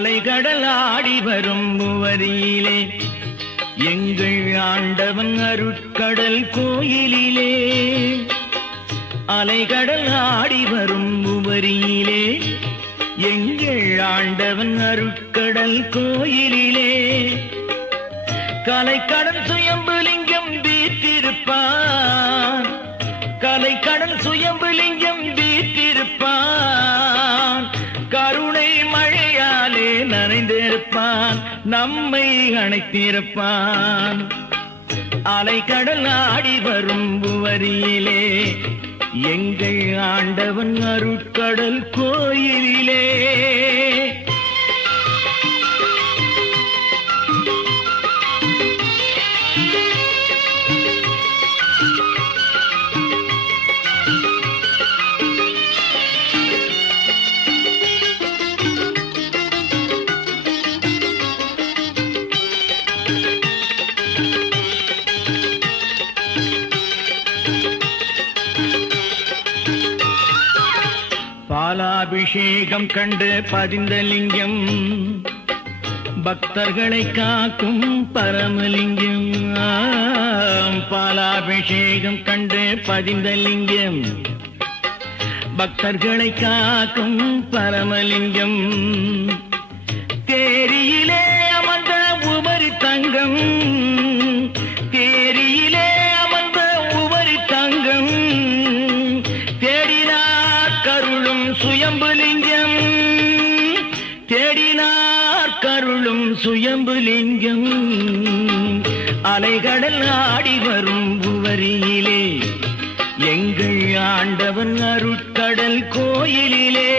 அலைகடல் ஆடி வரும் புவரியிலே எங்கள் ஆண்டவன் அருட்கடல் கோயிலிலே. அலைகடல் ஆடி வரும் புவரியிலே எங்கள் ஆண்டவன் அருட்கடல் கோயிலிலே. கலைக்கடல் சுயம்புலிங்கம் வீற்றிருப்பான். கலைக்கடல் சுயம்புலிங்கம் வீற்றிருப்பான். கருணை நனைந்திருப்பான் நம்மை அணைத்திருப்பான். அலைக்கடல் ஆடி வரும் புவரியிலே எங்கள் ஆண்டவன் அருட்கடல் கோயிலிலே. பாலாபிஷேகம் கண்டு பதிந்த லிங்கம். பக்தர்களை காக்கும் பரமலிங்கம். பாலாபிஷேகம் கண்டு பதிந்த லிங்கம். பக்தர்களை காக்கும் பரமலிங்கம். கருளும் சுயம்புலிங்கம் அலைகடல் ஆடி வரும் புவரியிலே எங்கள் ஆண்டவன் அருட்கடல் கோயிலிலே.